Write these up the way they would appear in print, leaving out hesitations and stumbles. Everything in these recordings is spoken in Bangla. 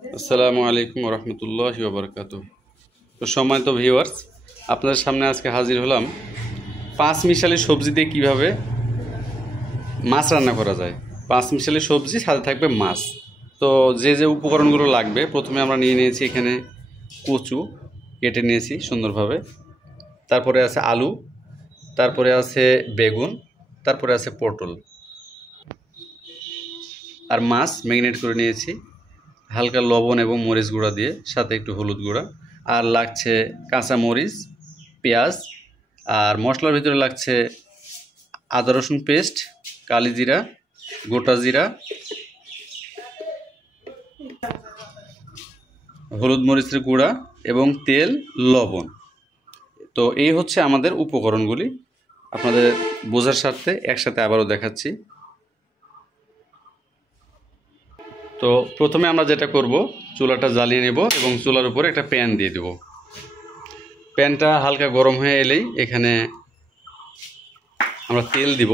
আসসালামু আলাইকুম রহমতুল্লাহি ওয়া বারাকাতুহু। তো সম্মানিত ভিউয়ার্স, আপনাদের সামনে আজকে হাজির হলাম পাঁচ মিশালি সবজি দিয়ে কীভাবে মাছ রান্না করা যায়। পাঁচ মিশালি সবজি, সাথে থাকবে মাছ। তো যে যে উপকরণগুলো লাগবে, প্রথমে আমরা নিয়ে নিয়েছি এখানে কচু কেটে নিয়েছি সুন্দরভাবে, তারপরে আছে আলু, তারপরে আছে বেগুন, তারপরে আছে পটল, আর মাছ ম্যারিনেট করে নিয়েছি হালকা লবণ এবং মরিচ গুঁড়া দিয়ে, সাথে একটু হলুদ গুঁড়া। আর লাগছে কাঁচা মরিচ, পেঁয়াজ, আর মশলার ভিতরে লাগছে আদা রসুন পেস্ট, কালি জিরা, গোটা জিরা, হলুদ মরিচের গুঁড়া এবং তেল, লবণ। তো এই হচ্ছে আমাদের উপকরণগুলি। আপনাদের বোঝার স্বার্থে একসাথে আবারও দেখাচ্ছি। তো প্রথমে আমরা যেটা করব, চুলাটা জ্বালিয়ে নেব এবং চুলার উপরে একটা প্যান দিয়ে দেব। প্যানটা হালকা গরম হয়ে এলেই এখানে আমরা তেল দিব।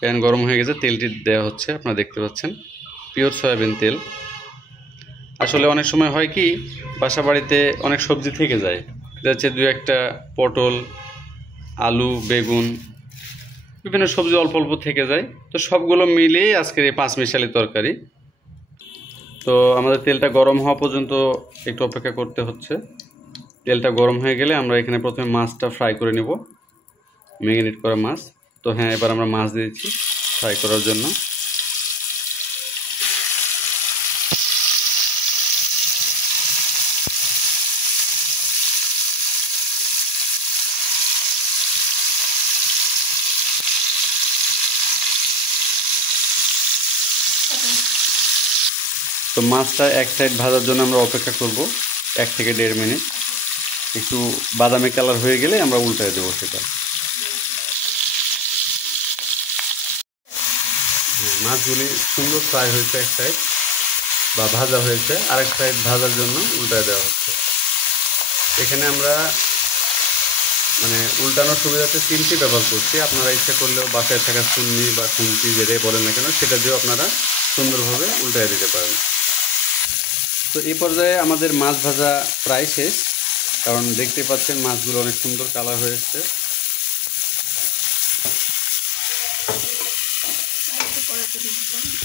প্যান গরম হয়ে গেছে, তেলটি দেওয়া হচ্ছে, আপনারা দেখতে পাচ্ছেন পিওর সয়াবিন তেল। আসলে অনেক সময় হয় কি, বাসা বাড়িতে অনেক সবজি থেকে যায়, যাচ্ছে দু একটা পটল, আলু, বেগুন, বিভিন্ন সবজি অল্প অল্প থেকে যায়। তো সবগুলো মিলিয়ে আজকের এই পাঁচ মিশালি তরকারি। তো আমাদের তেলটা গরম হওয়া পর্যন্ত একটু অপেক্ষা করতে হচ্ছে। তেলটা গরম হয়ে গেলে আমরা এখানে প্রথমে মাছটা ফ্রাই করে নেব, ম্যারিনেট করা মাছ। তো হ্যাঁ, এবার আমরা মাছ দিয়েছি ফ্রাই করার জন্য। তো মাছটা এক সাইড ভাজার জন্য আমরা অপেক্ষা করব 1 থেকে 1.5 মিনিট। একটু বাদামি কালার হয়ে গেলে আমরা উল্টায় দেবো সেটা। মাছগুলি সুন্দর ফ্রাই হয়েছে এক সাইড, বা ভাজা হয়েছে, আরেক সাইড ভাজার জন্য উল্টায় দেওয়া হচ্ছে। এখানে আমরা মানে উল্টানোর সুবিধাতে চিমটি ব্যবহার করছি। আপনারা ইচ্ছা করলেও বাসায় থাকা সুন্নি বা খুন্তি যেটাই বলেন না কেন, সেটা দিয়েও আপনারা সুন্দরভাবে উল্টায় দিতে পারেন। তো এই পর্যায়ে আমাদের মাছ ভাজা প্রায় শেষ, কারণ দেখতে পাচ্ছেন মাছগুলো অনেক সুন্দর কালার হয়েছে।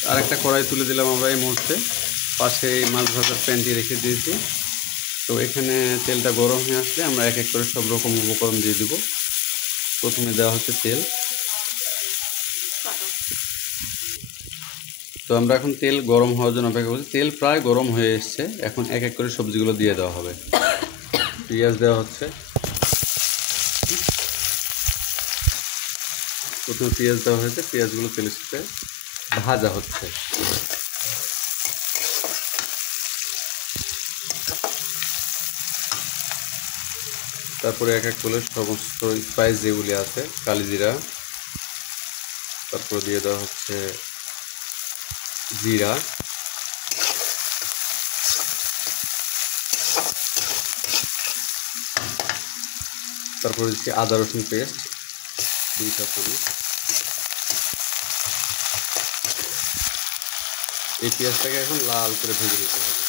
আর একটা কড়াই তুলে দিলাম আমরা এই মুহূর্তে, পাশে এই মাছ ভাজার প্যানটি রেখে দিয়েছি। তো এখানে তেলটা গরম হয়ে আসলে আমরা এক এক করে সব রকম উপকরণ দিয়ে দিব। প্রথমে দেওয়া হচ্ছে তেল। তো আমরা এখন তেল গরম হওয়ার জন্য অপেক্ষা করছি। তেল প্রায় গরম হয়ে এসছে, এখন এক এক করে সবজিগুলো দিয়ে দেওয়া হবে। পেঁয়াজ দেওয়া হচ্ছে, প্রথমে পেঁয়াজ দেওয়া হয়েছে, পেঁয়াজগুলো তেলের সাথে ভাজা হচ্ছে। তারপরে এক এক করে সমস্ত স্পাইস যেগুলি আছে, কালিজিরা, তারপরে দিয়ে দেওয়া হচ্ছে জিরা, তারপরে দিচ্ছি আদা রসুন পেস্ট 2 চা চামচ। এই পেঁয়াজটাকে এখন লাল করে ভেজে নিতে হবে।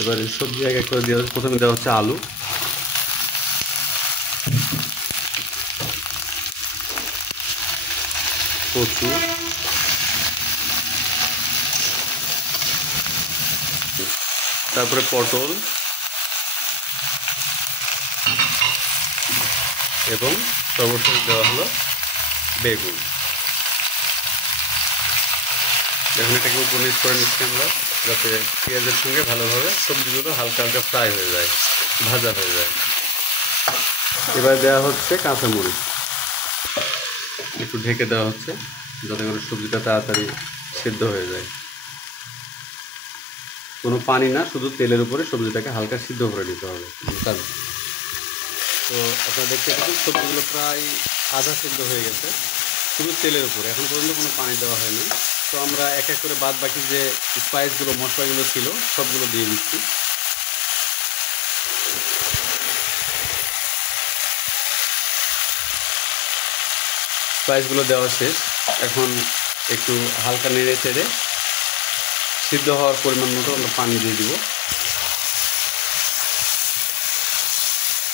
এবার সবজি এক এক করে দেওয়া হচ্ছে। প্রথমে দেওয়া হচ্ছে আলু, কচু, তারপরে পটল এবং সর্বশেষ দেওয়া হলো বেগুন। এখন এটাকে উপনিশ করে নিচ্ছি আমরা, যাতে পেঁয়াজের সঙ্গে ভালোভাবে সবজিগুলো হালকা হালকা ফ্রাই হয়ে যায়, ভাজা হয়ে যায়। এবার দেওয়া হচ্ছে কাঁচামরিচ, একটু ঢেকে দেওয়া হচ্ছে যাতে করে সবজিটা তাড়াতাড়ি সেদ্ধ হয়ে যায়। কোনো পানি না, শুধু তেলের উপরে সবজিটাকে হালকা সিদ্ধ করে নিতে হবে। তো আপনারা দেখতে পাচ্ছেন সবজিগুলো প্রায় আধা সিদ্ধ হয়ে গেছে, শুধু তেলের উপরে, এখন পর্যন্ত কোনো পানি দেওয়া হয়নি। তো আমরা এক এক করে বাদ বাকি যে স্পাইসগুলো, মশলাগুলো ছিল সবগুলো দিয়ে দিচ্ছি। স্পাইসগুলো দেওয়া শেষ। এখন একটু হালকা নেড়ে চেড়ে সিদ্ধ হওয়ার পরিমাণ মতো আমরা পানি দিয়ে দিব,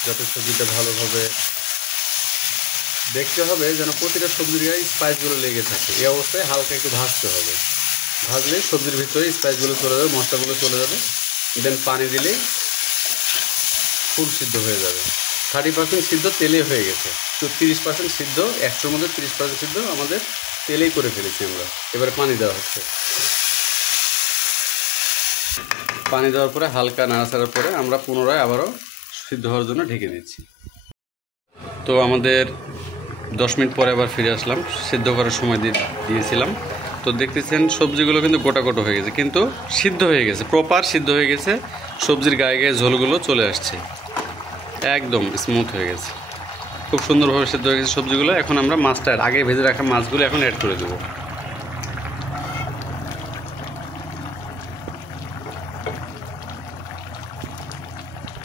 যাতে সবজিটা ভালোভাবে দেখতে হবে যেন প্রতিটা সবজির গায়ে স্পাইসগুলো লেগে থাকে। এই অবস্থায় হালকা একটু ভাজতে হবে, ভাজলে সবজির ভিতরে স্পাইসগুলো চলে যাবে, মশলাগুলো চলে যাবে। দেন পানি দিলে ফুল সিদ্ধ হয়ে যাবে। 30% সিদ্ধ তেলে হয়ে গেছে, তো 30% সিদ্ধ, 100-র মধ্যে 30% সিদ্ধ আমাদের তেলেই করে ফেলেছি আমরা। এবারে পানি দেওয়া হচ্ছে। পানি দেওয়ার পরে হালকা নাড়াচাড়ার পরে আমরা পুনরায় আবারও সিদ্ধ হওয়ার জন্য ঢেকে দিচ্ছি। তো আমাদের 10 মিনিট পরে আবার ফিরে আসলাম, সিদ্ধ করার সময় দিয়েছিলাম। তো দেখতেছেন সবজিগুলো কিন্তু গোটা গোটা হয়ে গেছে, কিন্তু সিদ্ধ হয়ে গেছে, প্রপার সিদ্ধ হয়ে গেছে। সবজির গায়ে গায়ে ঝোলগুলো চলে আসছে, একদম স্মুথ হয়ে গেছে, খুব সুন্দরভাবে সিদ্ধ হয়ে গেছে সবজিগুলো। এখন আমরা মাছটা, আগে ভেজে রাখা মাছগুলো এখন অ্যাড করে দেবো।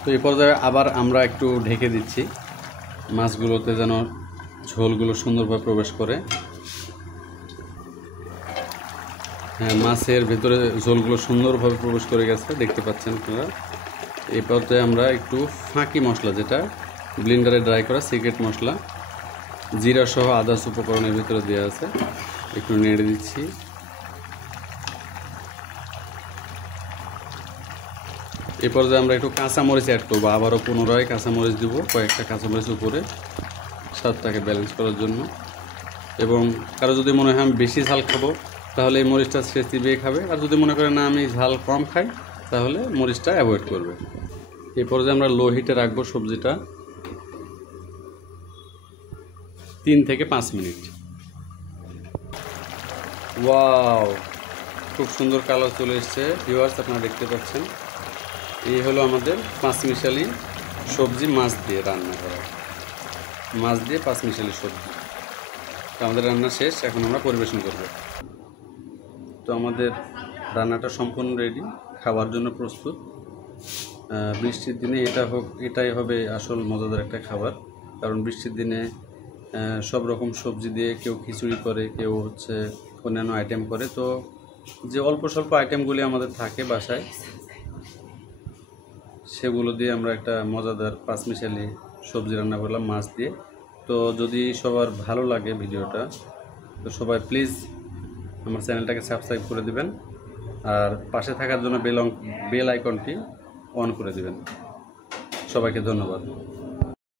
তো এই পর্যায়ে আবার আমরা একটু ঢেকে দিচ্ছি, মাছগুলোতে যেন ঝোলগুলো সুন্দরভাবে প্রবেশ করে। হ্যাঁ, মাছের ভেতরে ঝোলগুলো সুন্দরভাবে প্রবেশ করে গেছে, দেখতে পাচ্ছেন আপনারা। এই পর্যায়ে আমরা একটু ফাঁকি মশলা, যেটা ব্লেন্ডারে ড্রাই করা সিক্রেট মশলা, জিরা সহ আদার্স উপকরণের ভিতরে দেওয়া আছে, একটু নেড়ে দিচ্ছি। এই পর্যায়ে আমরা একটু কাঁচামরিচ অ্যাড করবো, আবারও পুনরায় কাঁচামরিচ দিব, কয়েকটা কাঁচামরিচ উপরে, স্বাদটাকে ব্যালেন্স করার জন্য। এবং কারো যদি মনে হয় আমি বেশি ঝাল খাবো, তাহলে এই মরিচটা সে চিবিয়ে খাবে। আর যদি মনে করে না আমি ঝাল কম খাই, তাহলে মরিচটা অ্যাভয়েড করবে। এই পর্যায়ে আমরা লো হিটে রাখবো সবজিটা 3 থেকে 5 মিনিট। ওয়াও, খুব সুন্দর কালার চলে এসছে ভিউয়ার্স, আপনারা দেখতে পাচ্ছেন। এই হলো আমাদের 5 মিশালি সবজি, মাছ দিয়ে রান্না করা, মাছ দিয়ে 5 মিশালি সবজি। তো আমাদের রান্না শেষ, এখন আমরা পরিবেশন করব। তো আমাদের রান্নাটা সম্পূর্ণ রেডি, খাওয়ার জন্য প্রস্তুত। বৃষ্টির দিনে এটাই হবে আসল মজাদার একটা খাবার। কারণ বৃষ্টির দিনে সব রকম সবজি দিয়ে কেউ খিচুড়ি করে, কেউ হচ্ছে অন্যান্য আইটেম করে। তো যে অল্প স্বল্প আইটেমগুলি আমাদের থাকে বাসায়, সেগুলো দিয়ে আমরা একটা মজাদার 5 মিশালি সবজি রান্না করলাম মাছ দিয়ে। তো যদি সবার ভালো লাগে ভিডিওটা, তো সবাই প্লিজ আমার চ্যানেলটাকে সাবস্ক্রাইব করে দিবেন, আর পাশে থাকার জন্য বেল আইকনটি অন করে দিবেন। সবাইকে ধন্যবাদ।